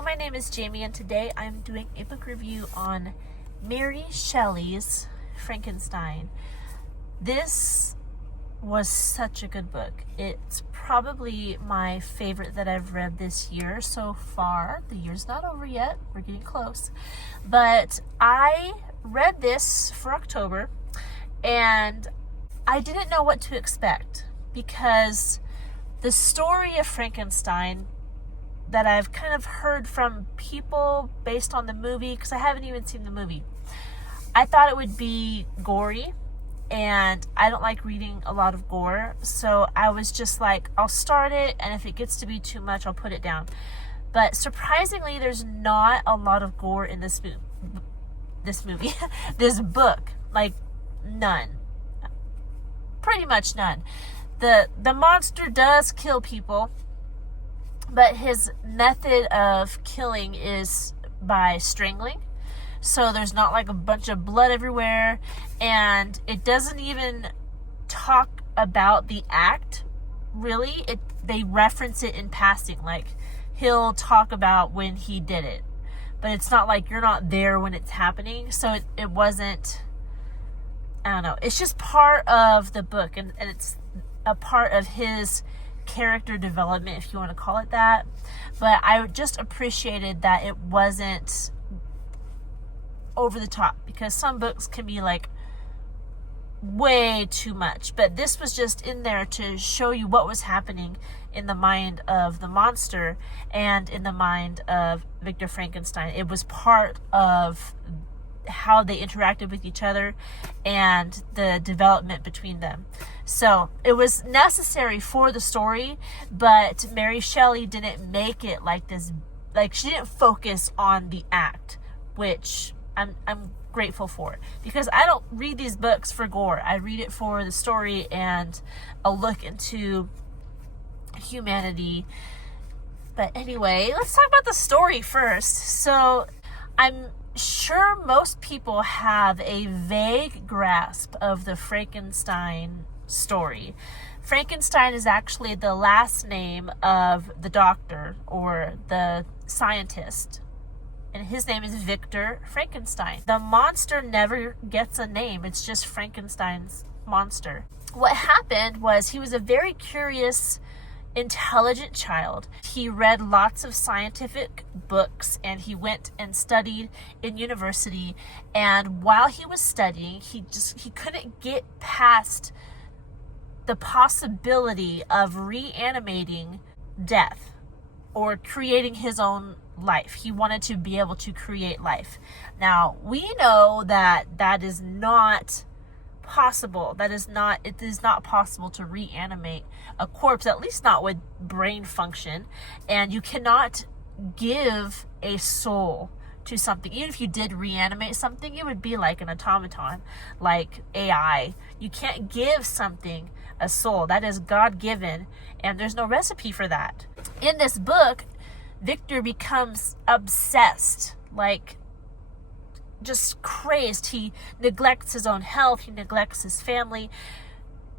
Hello, my name is Jamie, and today I'm doing a book review on Mary Shelley's Frankenstein. This was such a good book. It's probably my favorite that I've read this year so far. The year's not over yet. We're getting close. But I read this for October, and I didn't know what to expect because the story of Frankenstein that I've kind of heard from people based on the movie, because I haven't even seen the movie, I thought it would be gory, and I don't like reading a lot of gore, so I was just like, I'll start it, and if it gets to be too much, I'll put it down. But surprisingly, there's not a lot of gore in this movie, this book, like none, pretty much none. The monster does kill people, but his method of killing is by strangling. So there's not like a bunch of blood everywhere, and it doesn't even talk about the act, really. They reference it in passing, like he'll talk about when he did it, but it's not like you're not there when it's happening. So it wasn't, I don't know, it's just part of the book, and it's a part of his character development, if you want to call it that. But I just appreciated that it wasn't over the top, because some books can be like way too much, but this was just in there to show you what was happening in the mind of the monster and in the mind of Victor Frankenstein. It was part of how they interacted with each other and the development between them. So it was necessary for the story, but Mary Shelley didn't make it like this, like she didn't focus on the act, which I'm grateful for, because I don't read these books for gore. I read it for the story and a look into humanity. But anyway, let's talk about the story first. So I'm sure most people have a vague grasp of the Frankenstein story. Frankenstein is actually the last name of the doctor or the scientist, and his name is Victor Frankenstein. The monster never gets a name. It's just Frankenstein's monster. What happened was he was a very curious, intelligent child. He read lots of scientific books, and he went and studied in university, and while he was studying, he couldn't get past the possibility of reanimating death or creating his own life. He wanted to be able to create life. Now, we know that is not possible. It is not possible to reanimate a corpse, at least not with brain function, and you cannot give a soul to something. Even if you did reanimate something, it would be like an automaton, like AI. You can't give something a soul. That is God-given, and there's no recipe for that. In this book, Victor becomes obsessed, like just crazed. He neglects his own health, he neglects his family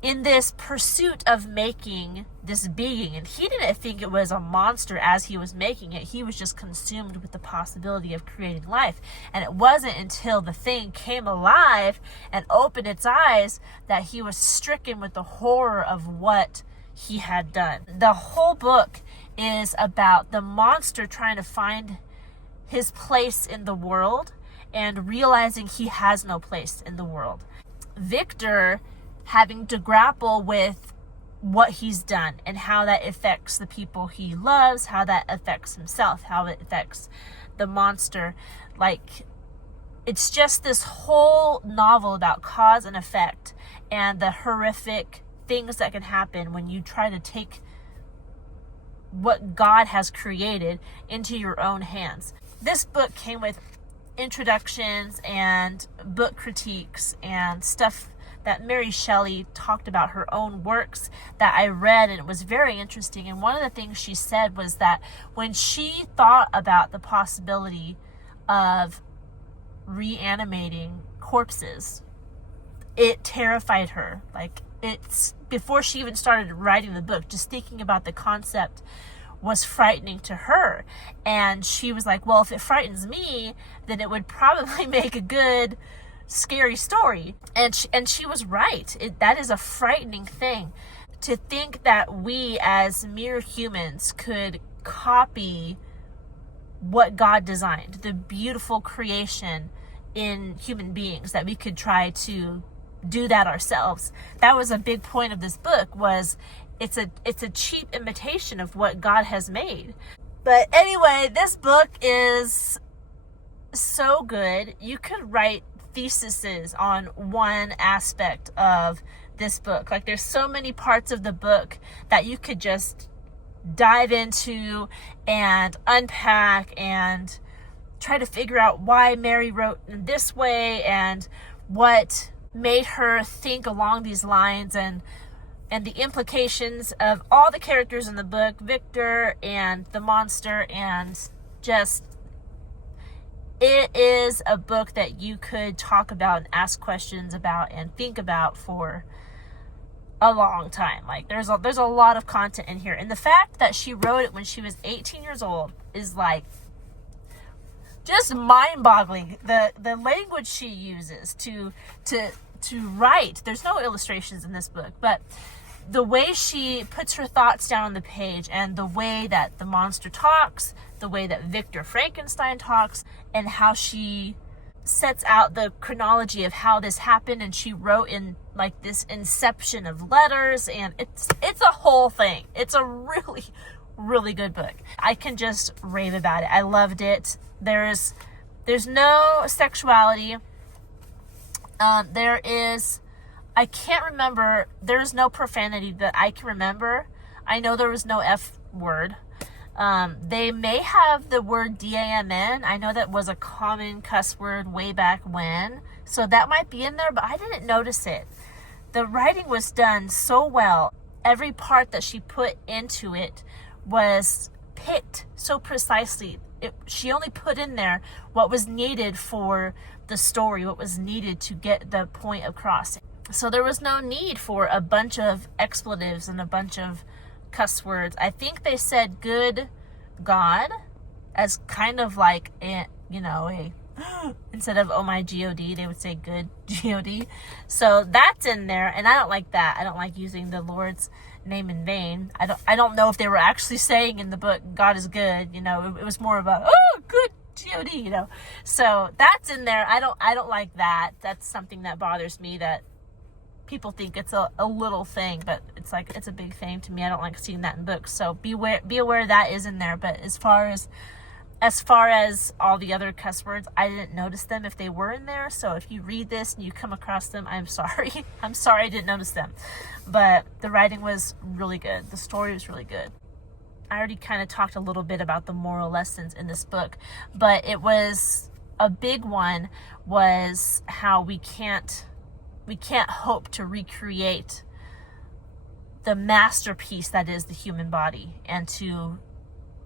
in this pursuit of making this being. And he didn't think it was a monster as he was making it. He was just consumed with the possibility of creating life. And it wasn't until the thing came alive and opened its eyes that he was stricken with the horror of what he had done. The whole book is about the monster trying to find his place in the world and realizing he has no place in the world. Victor having to grapple with what he's done and how that affects the people he loves, how that affects himself, how it affects the monster. Like, it's just this whole novel about cause and effect and the horrific things that can happen when you try to take what God has created into your own hands. This book came with introductions and book critiques and stuff that Mary Shelley talked about her own works that I read, and it was very interesting. And one of the things she said was that when she thought about the possibility of reanimating corpses, it terrified her. Like, it's before she even started writing the book, just thinking about the concept was frightening to her. And she was like, well, if it frightens me, then it would probably make a good scary story. And she was right. That is a frightening thing, to think that we as mere humans could copy what God designed, the beautiful creation in human beings, that we could try to do that ourselves. That was a big point of this book, was it's a cheap imitation of what God has made. But anyway, this book is so good. You could write theses on one aspect of this book. Like, there's so many parts of the book that you could just dive into and unpack and try to figure out why Mary wrote in this way and what made her think along these lines, and the implications of all the characters in the book, Victor and the monster, and just, it is a book that you could talk about and ask questions about and think about for a long time. Like, there's a lot of content in here, and the fact that she wrote it when she was 18 years old is like just mind-boggling. The language she uses to write. There's no illustrations in this book, but the way she puts her thoughts down on the page, and the way that the monster talks, the way that Victor Frankenstein talks, and how she sets out the chronology of how this happened, and she wrote in like this inception of letters, and it's a whole thing. It's a really, really good book. I can just rave about it. I loved it. There's no sexuality. I can't remember, there's no profanity that I can remember. I know there was no F word. They may have the word D-A-M-N. I know that was a common cuss word way back when, so that might be in there, but I didn't notice it. The writing was done so well. Every part that she put into it was picked so precisely. She only put in there what was needed for the story, what was needed to get the point across. So there was no need for a bunch of expletives and a bunch of cuss words. I think they said good God as kind of like a instead of oh my G-O-D, they would say good G-O-D. So that's in there, and I don't like that. I don't like using the Lord's name in vain. I don't know if they were actually saying in the book God is good. It was more of a good G-O-D, So that's in there. I don't like that. That's something that bothers me, that people think it's a little thing, but it's a big thing to me. I don't like seeing that in books. So be aware that is in there. But as far as all the other cuss words, I didn't notice them if they were in there. So if you read this and you come across them, I'm sorry. I'm sorry I didn't notice them. But the writing was really good. The story was really good. I already kind of talked a little bit about the moral lessons in this book, but it was a big one, was how we can't hope to recreate the masterpiece that is the human body, and to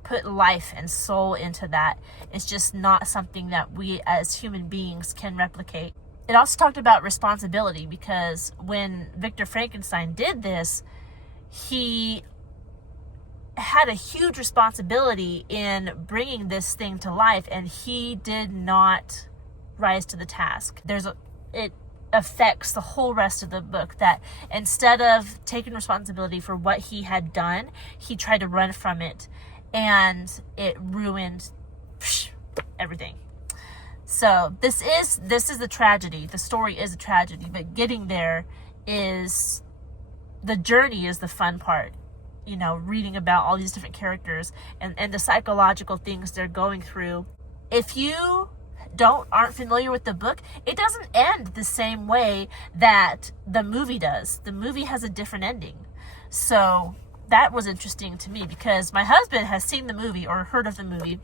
put life and soul into that. It's just not something that we as human beings can replicate. It also talked about responsibility, because when Victor Frankenstein did this, he had a huge responsibility in bringing this thing to life, and he did not rise to the task. It affects the whole rest of the book, that instead of taking responsibility for what he had done, he tried to run from it, and it ruined everything. So this is a tragedy. The story is a tragedy, but getting there is, the journey is the fun part. Reading about all these different characters and the psychological things they're going through. If you aren't familiar with the book, it doesn't end the same way that the movie does. The movie has a different ending. So that was interesting to me, because my husband has seen the movie or heard of the movie.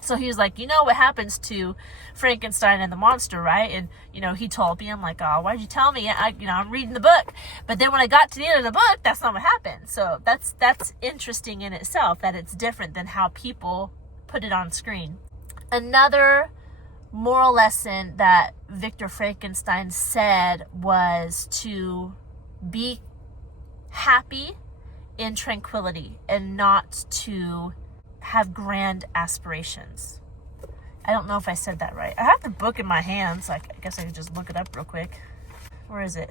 So he was like, what happens to Frankenstein and the monster, right? And, he told me. I'm like, oh, why'd you tell me? I'm reading the book. But then when I got to the end of the book, that's not what happened. So that's interesting in itself, that it's different than how people put it on screen. Another moral lesson that Victor Frankenstein said was to be happy in tranquility and not to have grand aspirations. I don't know if I said that right. I have the book in my hands. I guess I could just look it up real quick. Where is it?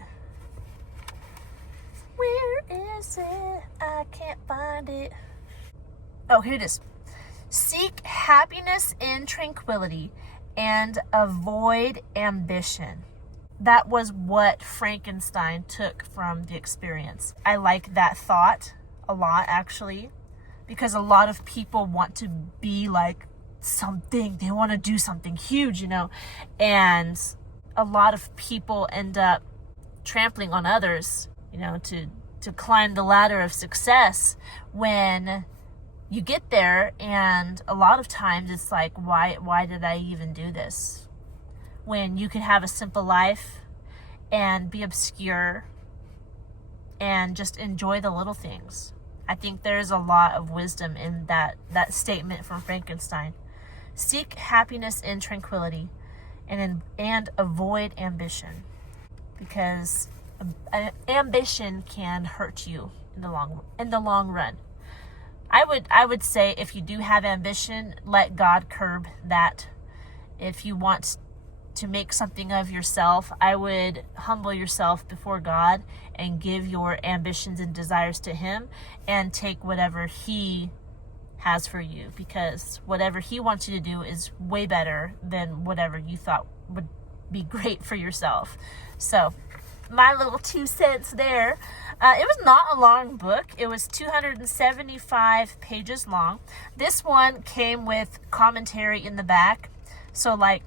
Where is it? I can't find it. Oh, here it is. Seek happiness in tranquility and avoid ambition. That was what Frankenstein took from the experience. I like that thought a lot, actually, because a lot of people want to be like something. They want to do something huge, you know, and a lot of people end up trampling on others, you know, to climb the ladder of success when you get there. And a lot of times it's like, why did I even do this? When you could have a simple life and be obscure and just enjoy the little things. I think there's a lot of wisdom in that statement from Frankenstein. Seek happiness in tranquility and avoid ambition, because ambition can hurt you in the long run. I would say, if you do have ambition, let God curb that. If you want to make something of yourself, I would humble yourself before God and give your ambitions and desires to Him and take whatever He has for you, because whatever He wants you to do is way better than whatever you thought would be great for yourself. So my little 2 cents there. It was not a long book. It was 275 pages long. This one came with commentary in the back, so like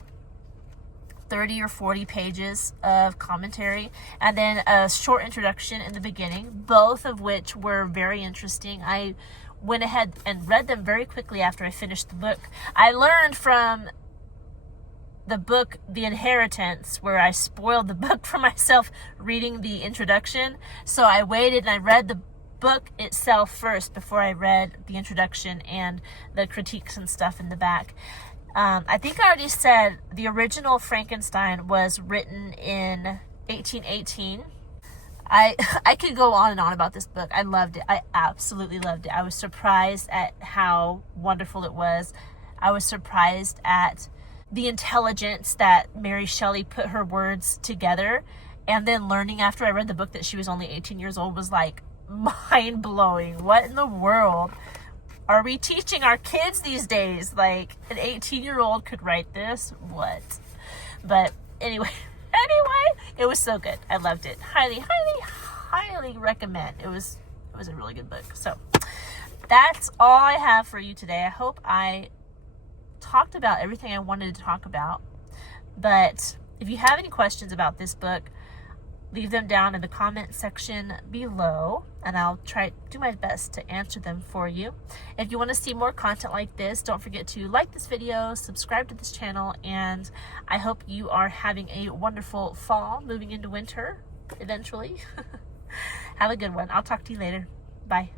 30 or 40 pages of commentary, and then a short introduction in the beginning, both of which were very interesting. I went ahead and read them very quickly after I finished the book. I learned from the book The Inheritance, where I spoiled the book for myself reading the introduction. So I waited and I read the book itself first before I read the introduction and the critiques and stuff in the back. I think I already said the original Frankenstein was written in 1818. I could go on and on about this book. I loved it. I absolutely loved it. I was surprised at how wonderful it was. I was surprised at the intelligence that Mary Shelley put her words together. And then learning after I read the book that she was only 18 years old was like mind-blowing. What in the world are we teaching our kids these days? Like, an 18-year-old could write this? What? But anyway, it was so good. I loved it. Highly recommend. It was a really good book. So that's all I have for you today. I hope I talked about everything I wanted to talk about. But if you have any questions about this book, leave them down in the comment section below, and I'll try to do my best to answer them for you. If you want to see more content like this, don't forget to like this video, subscribe to this channel, and I hope you are having a wonderful fall, moving into winter eventually. Have a good one. I'll talk to you later. Bye.